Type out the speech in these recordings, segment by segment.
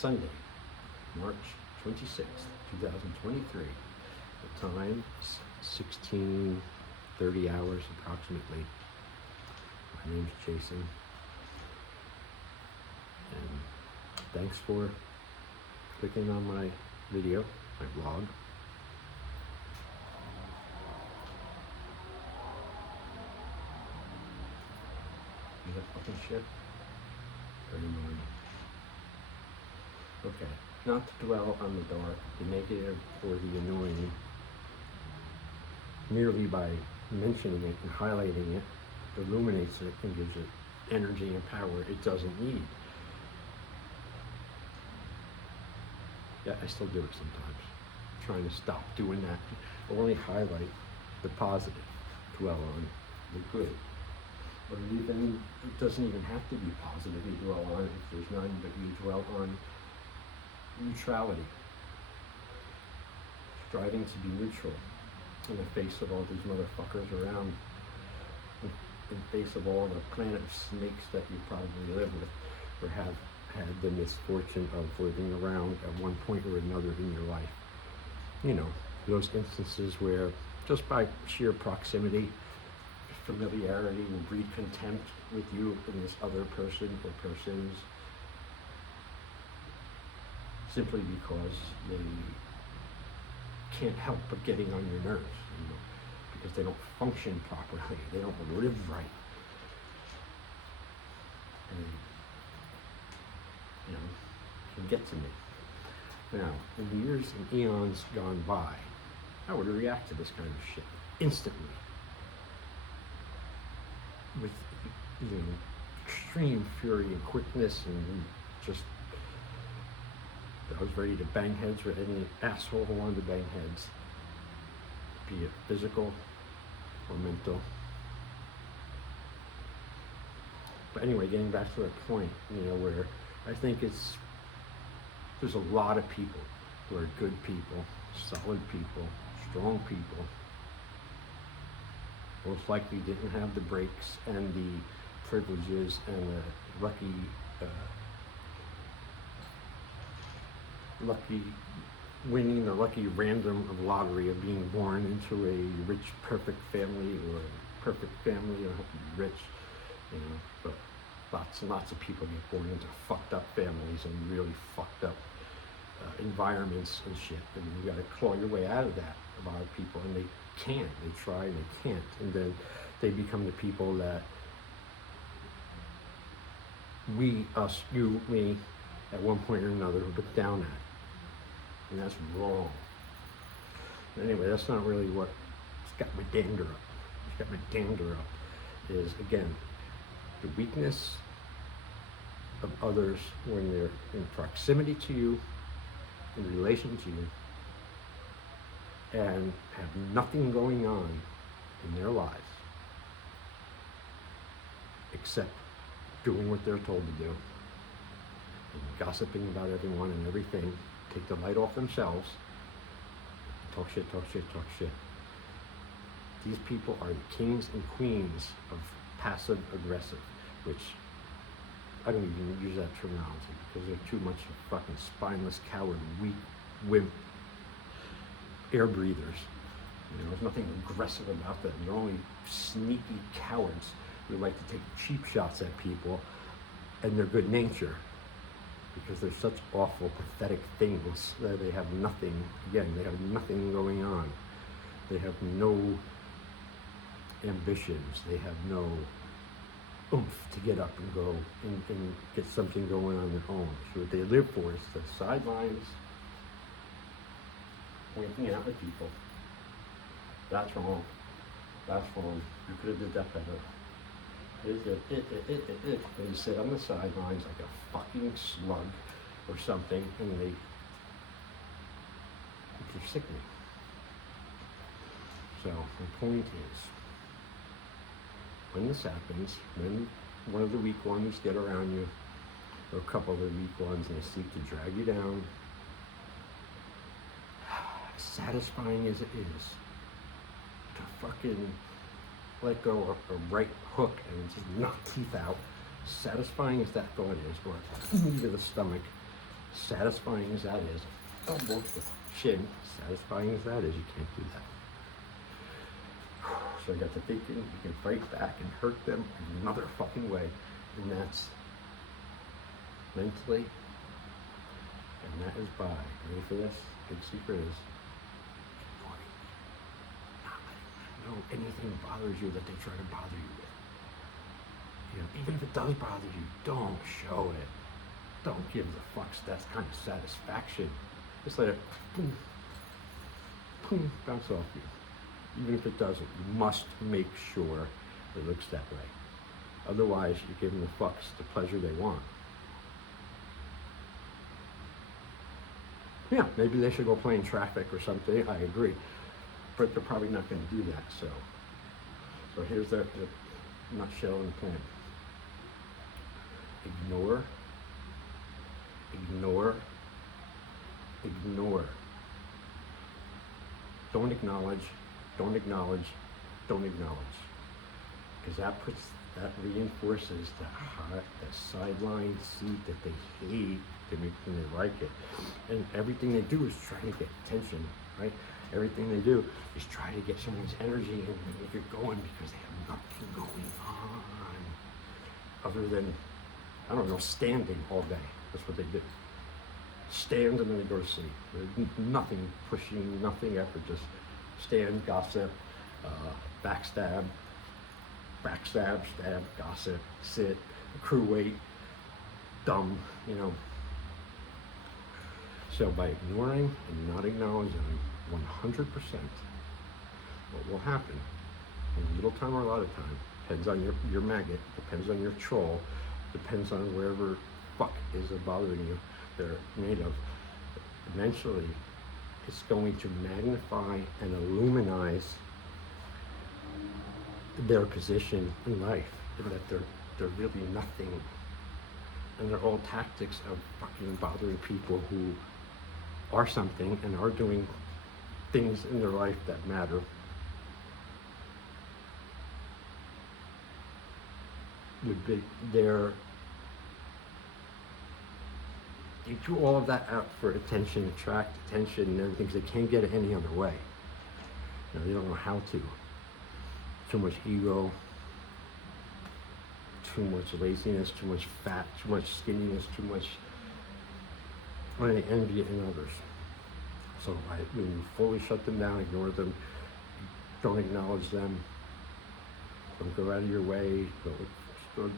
Sunday, March 26th, 2023. The time is 16:30 hours approximately. My name's Jason, and thanks for clicking on my video, my vlog. Is that fucking shit? Very annoying. Okay, not to dwell on the dark, the negative, or the annoying, merely by mentioning it and highlighting it, illuminates it and gives it energy and power it doesn't need. Yeah, I still do it sometimes. I'm trying to stop doing that. Only highlight the positive, dwell on the good. Or even, it doesn't even have to be positive you dwell on if there's none, but you dwell on neutrality. Striving to be neutral in the face of all these motherfuckers around, in the face of all the planet of snakes that you probably live with or have had the misfortune of living around at one point or another in your life. You know, those instances where just by sheer proximity, familiarity will breed contempt with you and this other person or persons simply because they can't help but getting on your nerves, you know, because they don't function properly, they don't live right. And, you know, can get to me. Now, in the years and eons gone by, I would react to this kind of shit instantly. With, you know, extreme fury and quickness, and just, I was ready to bang heads with any asshole who wanted to bang heads, be it physical or mental. But anyway, getting back to the point, you know, where I think there's a lot of people who are good people, solid people, strong people, most likely didn't have the breaks and the privileges and the lucky winning, the lucky random of lottery of being born into a rich, perfect family, or a perfect family. I hope you're rich, you know, but lots and lots of people get born into fucked up families and really fucked up environments and shit, and you gotta claw your way out of that. A lot of people, and they can't, they try and they can't, and then they become the people that we, us, you, me, at one point or another look down at, and that's wrong. Anyway, that's not really what got my dander up. What's got my dander up is, again, the weakness of others when they're in proximity to you, in relation to you, and have nothing going on in their lives except doing what they're told to do, and gossiping about everyone and everything, take the light off themselves, talk shit, talk shit, talk shit. These people are the kings and queens of passive aggressive, which I don't even use that terminology because they're too much of fucking spineless, coward, weak, wimp air breathers. You know, there's nothing aggressive about them. They're only sneaky cowards who like to take cheap shots at people and their good nature, because they're such awful, pathetic things that they have nothing, again, they have nothing going on. They have no ambitions. They have no oomph to get up and go and get something going on their own. So what they live for is the sidelines, winking out at people. That's wrong. That's wrong. You could have did that better. They sit on the sidelines like a fucking slug or something, and they're sickening. So my point is, when this happens, when one of the weak ones get around you, or a couple of the weak ones, and they seek to drag you down, as satisfying as it is to fucking let go of a right hook and just knock teeth out, satisfying as that thought is, or knee to the stomach, satisfying as that is, elbow to the shin, satisfying as that is, you can't do that. So I got to thinking you can fight back and hurt them another fucking way, and that's mentally, and that is by, ready for this? Big secret is ignoring, not letting them know anything bothers you that they try to bother you with. You know, even if it does bother you, don't show it. Don't give the fucks that kind of satisfaction. Just let it boom, boom, bounce off you. Even if it doesn't, you must make sure it looks that way. Otherwise, you're giving the fucks the pleasure they want. Yeah, maybe they should go play in traffic or something, I agree. But they're probably not going to do that, so here's the nutshell and plan. Ignore, ignore, ignore. Don't acknowledge, don't acknowledge, don't acknowledge. Because that reinforces the sideline seat that they hate to make them like it. And everything they do is try to get attention, right? Everything they do is try to get someone's energy and make it going because they have nothing going on other than, I don't know, standing all day. That's what they do. Stand and then they go to sleep. There's nothing pushing, nothing effort, just stand, gossip, backstab, stab, gossip, sit, accrue weight, dumb, you know. So by ignoring and not acknowledging 100%, what will happen in little time or a lot of time, depends on your maggot, depends on your troll, depends on wherever fuck is bothering you, they're made of. Eventually, it's going to magnify and illuminize their position in life, and that they're really nothing, and they're all tactics of fucking bothering people who are something and are doing things in their life that matter. You do all of that out for attention, attract attention and everything, because they can't get it any other way. You know, they don't know how to. Too much ego, too much laziness, too much fat, too much skinniness, too much, when they envy it in others. So when you fully shut them down, ignore them, don't acknowledge them, don't go out of your way,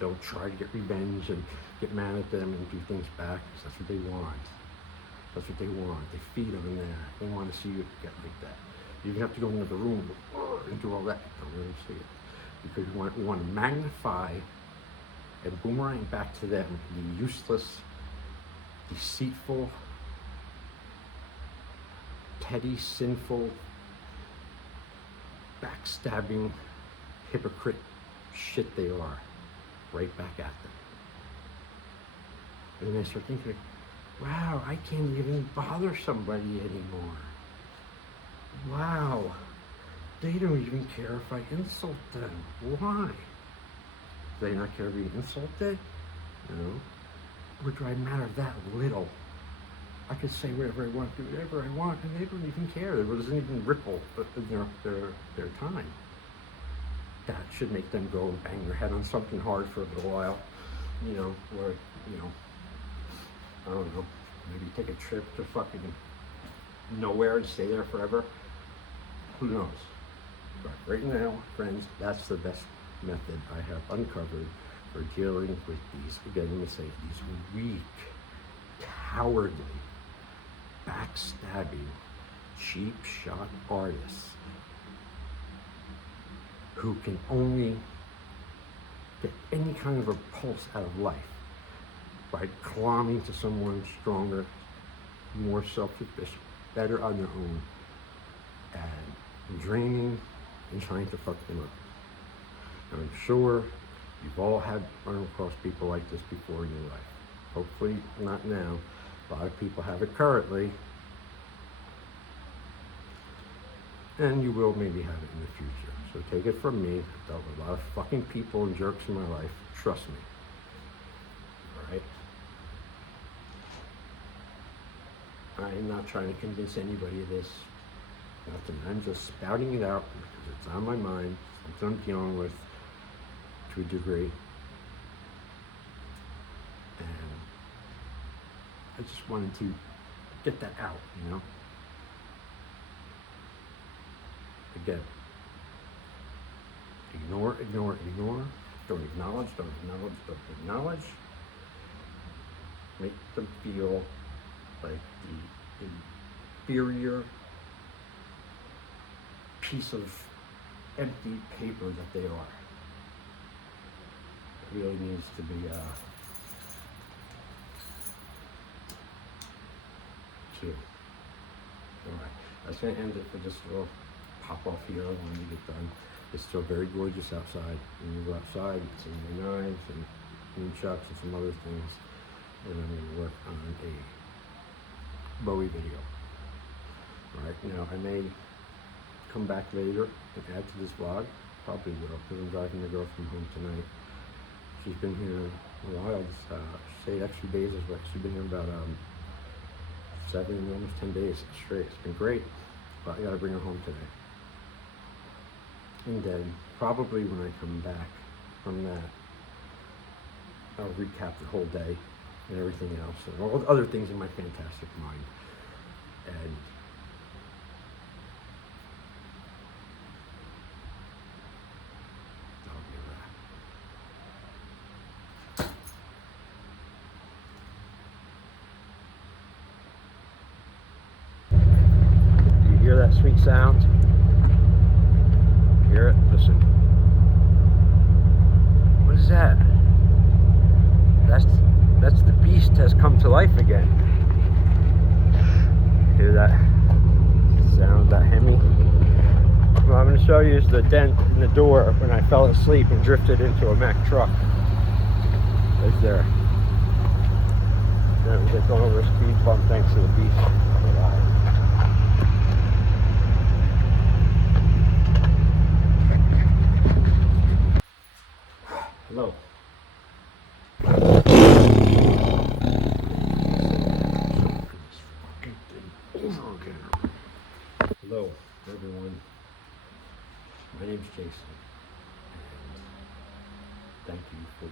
don't try to get revenge and get mad at them and do things back, because that's what they want. That's what they want. They feed on that. They want to see you get like that. You have to go into the room and do all that. You don't really see it. Because you want to magnify and boomerang back to them the useless, deceitful, petty, sinful, backstabbing, hypocrite shit they are, right back at them. And they start thinking, wow, I can't even bother somebody anymore. Wow, they don't even care if I insult them. Why? Do they not care being insulted? No. Or do I matter that little? I could say whatever I want, do whatever I want, and they don't even care. It doesn't even ripple their time. That should make them go and bang their head on something hard for a little while, you know, or, you know, I don't know, maybe take a trip to fucking nowhere and stay there forever. Who knows? But right now, friends, that's the best method I have uncovered for dealing with these, again, let me say, these weak, cowardly, backstabbing, cheap shot artists who can only get any kind of a pulse out of life by climbing to someone stronger, more self-sufficient, better on their own, and draining and trying to fuck them up. And I'm sure you've all had run across people like this before in your life. Hopefully not now. A lot of people have it currently. And you will maybe have it in the future. So take it from me. I've dealt with a lot of fucking people and jerks in my life. Trust me. Alright? I am not trying to convince anybody of this. Nothing. I'm just spouting it out because it's on my mind. Something I'm dealing with to a degree. And I just wanted to get that out, you know? Again, ignore, ignore, ignore. Don't acknowledge, don't acknowledge, don't acknowledge. Make them feel like the inferior piece of empty paper that they are. It really needs to be two. Alright, that's going to end it for this little pop off here. I wanted to get done. It's still very gorgeous outside. When you go outside, it's in the knives and moonshots and some other things. And I'm going to work on a Bowie video. Alright, now I may come back later and add to this vlog. Probably will, because I'm driving the girl from home tonight. She's been here a while. She stayed extra days as well. She's been here about 7, almost 10 days straight. It's been great, but I gotta bring her home today. And then probably when I come back from that, I'll recap the whole day and everything else and all the other things in my fantastic mind. And that'll be a wrap. Do you hear that sweet sound? Hear it? Listen. What is that? That's the beast has come to life again. Hear that sound, that Hemi? What I'm going to show you is the dent in the door when I fell asleep and drifted into a Mack truck. Right there. Then it was like going over a speed bump thanks to the beast. Hello. Hello, everyone. My name's Jason, and thank you for